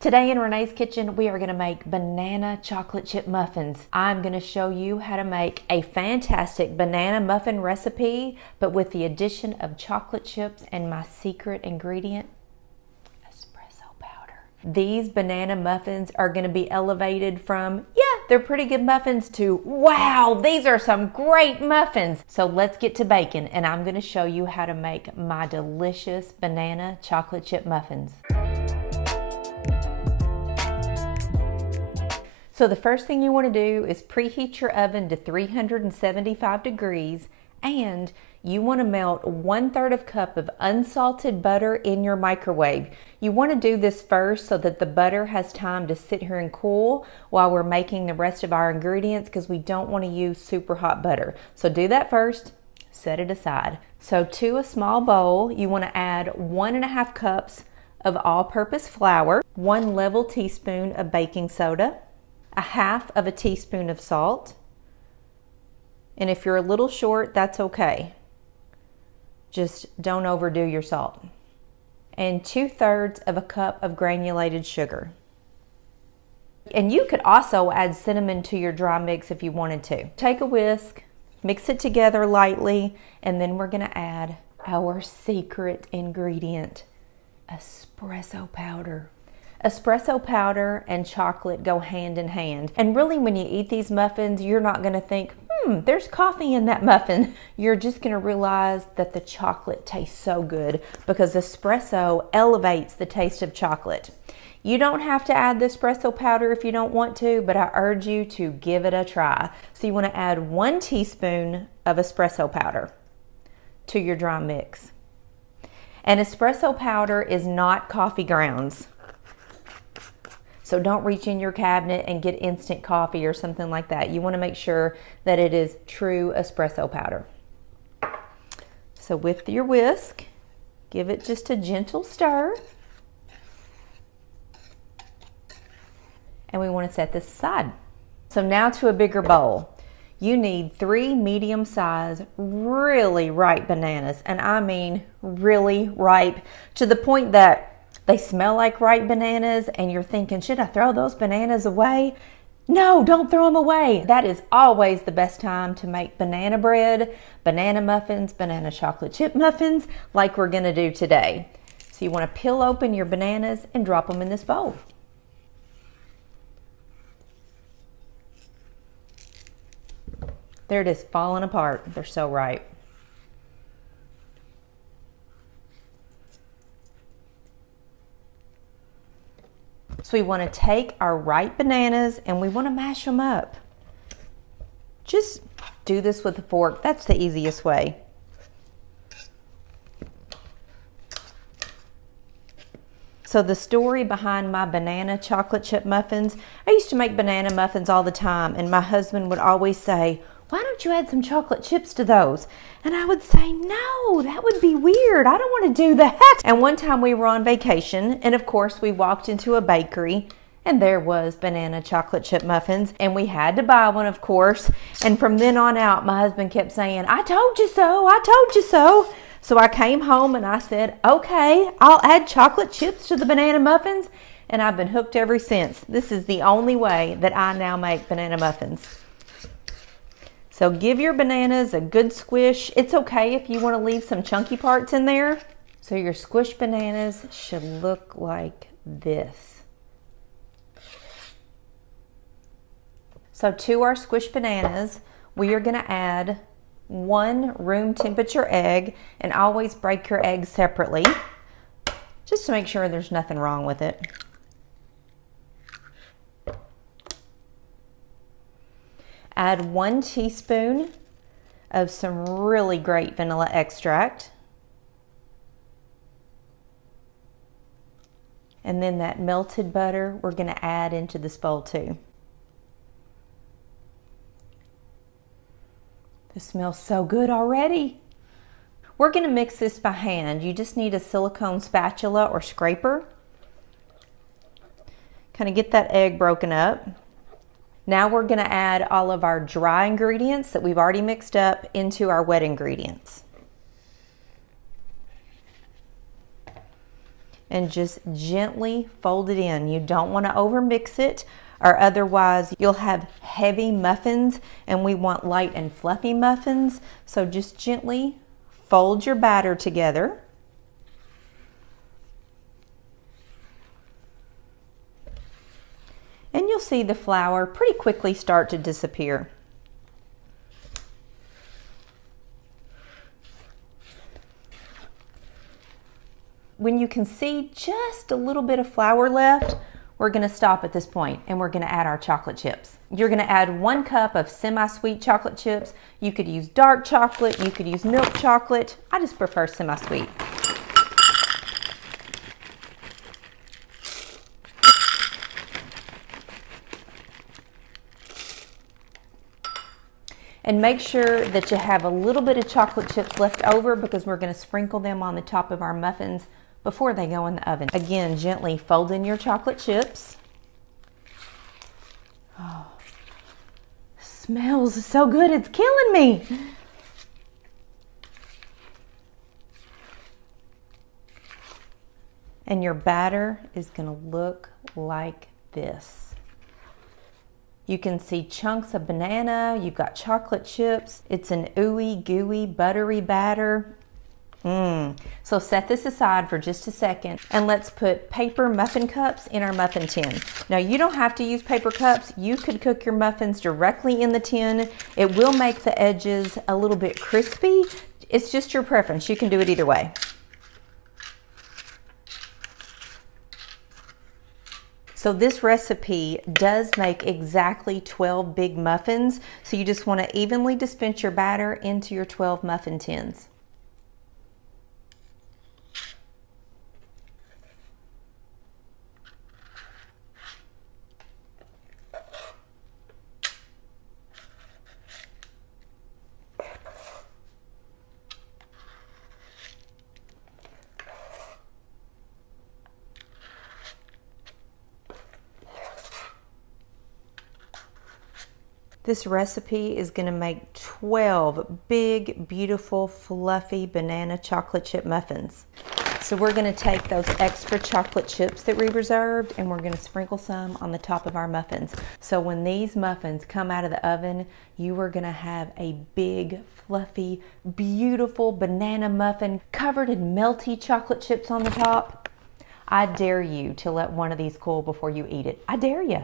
Today in Renee's kitchen, we are going to make banana chocolate chip muffins. I'm going to show you how to make a fantastic banana muffin recipe, but with the addition of chocolate chips and my secret ingredient, espresso powder. These banana muffins are going to be elevated from, yeah, they're pretty good muffins to, wow, these are some great muffins. So let's get to baking, and I'm going to show you how to make my delicious banana chocolate chip muffins. So the first thing you want to do is preheat your oven to 375 degrees, and you want to melt 1/3 cup of unsalted butter in your microwave. You want to do this first so that the butter has time to sit here and cool while we're making the rest of our ingredients, because we don't want to use super hot butter. So do that first, set it aside. So to a small bowl, you want to add 1.5 cups of all-purpose flour, 1 level teaspoon of baking soda, 1/2 teaspoon of salt, and if you're a little short, that's okay. Just don't overdo your salt. And 2/3 cup of granulated sugar. And you could also add cinnamon to your dry mix if you wanted to. Take a whisk, mix it together lightly, and then we're gonna add our secret ingredient, espresso powder. Espresso powder and chocolate go hand in hand. And really, when you eat these muffins, you're not gonna think, there's coffee in that muffin. You're just gonna realize that the chocolate tastes so good because espresso elevates the taste of chocolate. You don't have to add the espresso powder if you don't want to, but I urge you to give it a try. So you wanna add 1 teaspoon of espresso powder to your dry mix. And espresso powder is not coffee grounds. So don't reach in your cabinet and get instant coffee or something like that. You want to make sure that it is true espresso powder. So with your whisk, give it just a gentle stir. And we want to set this aside. So now to a bigger bowl. You need 3 medium-sized, really ripe bananas. And I mean really ripe, to the point that they smell like ripe bananas and you're thinking, should I throw those bananas away? No, don't throw them away. That is always the best time to make banana bread, banana muffins, banana chocolate chip muffins like we're gonna do today. So you wanna peel open your bananas and drop them in this bowl. There it is, falling apart. They're so ripe. So we want to take our ripe bananas and we want to mash them up. Just do this with a fork. That's the easiest way. So the story behind my banana chocolate chip muffins, I used to make banana muffins all the time, and my husband would always say, why don't you add some chocolate chips to those? And I would say, no, that would be weird. I don't want to do that. And one time we were on vacation, and of course we walked into a bakery, and there was banana chocolate chip muffins, and we had to buy one, of course. And from then on out, my husband kept saying, I told you so, I told you so. So I came home and I said, okay, I'll add chocolate chips to the banana muffins, and I've been hooked ever since. This is the only way that I now make banana muffins. So give your bananas a good squish. It's okay if you want to leave some chunky parts in there. So your squished bananas should look like this. So to our squished bananas, we are going to add 1 room temperature egg, and always break your eggs separately just to make sure there's nothing wrong with it. Add 1 teaspoon of some really great vanilla extract. And then that melted butter we're going to add into this bowl too. This smells so good already. We're going to mix this by hand. You just need a silicone spatula or scraper. Kind of get that egg broken up. Now we're going to add all of our dry ingredients that we've already mixed up into our wet ingredients. and just gently fold it in. You don't want to overmix it, or otherwise you'll have heavy muffins, and we want light and fluffy muffins. So just gently fold your batter together. And you'll see the flour pretty quickly start to disappear. When you can see just a little bit of flour left, we're going to stop at this point and we're going to add our chocolate chips. You're going to add 1 cup of semi-sweet chocolate chips. You could use dark chocolate, you could use milk chocolate. I just prefer semi-sweet. And make sure that you have a little bit of chocolate chips left over, because we're going to sprinkle them on the top of our muffins before they go in the oven. Again, gently fold in your chocolate chips. Oh, smells so good, it's killing me. And your batter is going to look like this. You can see chunks of banana, you've got chocolate chips. It's an ooey gooey buttery batter. So set this aside for just a second, and let's put paper muffin cups in our muffin tin. Now you don't have to use paper cups. You could cook your muffins directly in the tin. It will make the edges a little bit crispy. It's just your preference. You can do it either way. So this recipe does make exactly 12 big muffins. So you just want to evenly dispense your batter into your 12 muffin tins. This recipe is going to make 12 big, beautiful, fluffy banana chocolate chip muffins. So we're going to take those extra chocolate chips that we reserved, and we're going to sprinkle some on the top of our muffins. So when these muffins come out of the oven, you are going to have a big, fluffy, beautiful banana muffin covered in melty chocolate chips on the top. I dare you to let one of these cool before you eat it. I dare you.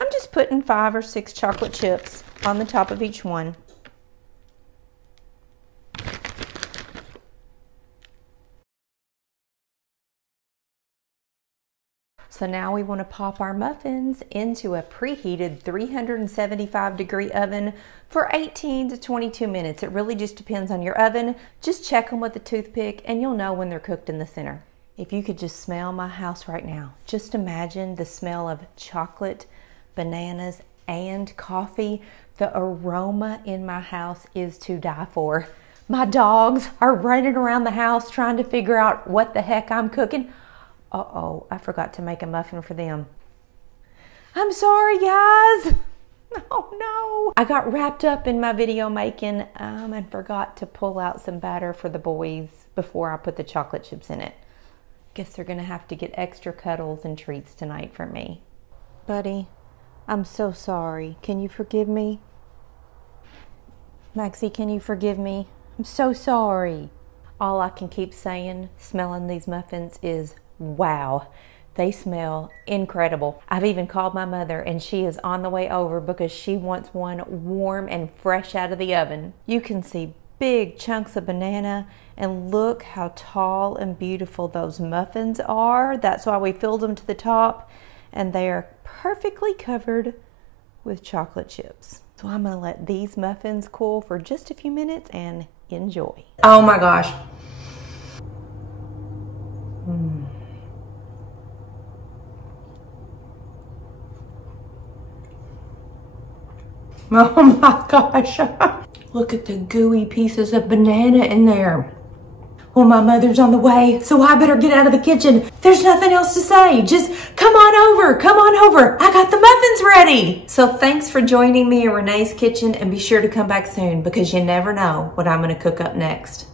I'm just putting 5 or 6 chocolate chips on the top of each one. So now we want to pop our muffins into a preheated 375-degree oven for 18 to 22 minutes. It really just depends on your oven. Just check them with a toothpick and you'll know when they're cooked in the center. If you could just smell my house right now, just imagine the smell of chocolate, bananas, and coffee. The aroma in my house is to die for. My dogs are running around the house trying to figure out what the heck I'm cooking. Uh-oh, I forgot to make a muffin for them. I'm sorry, guys. Oh no. I got wrapped up in my video making and forgot to pull out some batter for the boys before I put the chocolate chips in it. Guess they're gonna have to get extra cuddles and treats tonight for me. Buddy, I'm so sorry. Can you forgive me? Maxie, can you forgive me? I'm so sorry. All I can keep saying, smelling these muffins, is wow. They smell incredible. I've even called my mother and she is on the way over because she wants one warm and fresh out of the oven. You can see big chunks of banana, and look how tall and beautiful those muffins are. That's why we filled them to the top, and they are perfectly covered with chocolate chips. So I'm gonna let these muffins cool for just a few minutes and enjoy. Oh my gosh. Oh my gosh. Look at the gooey pieces of banana in there. Well, my mother's on the way, so I better get out of the kitchen. There's nothing else to say. Just come on over, come on over. I got the muffins ready. So thanks for joining me in Renee's kitchen, and be sure to come back soon because you never know what I'm gonna cook up next.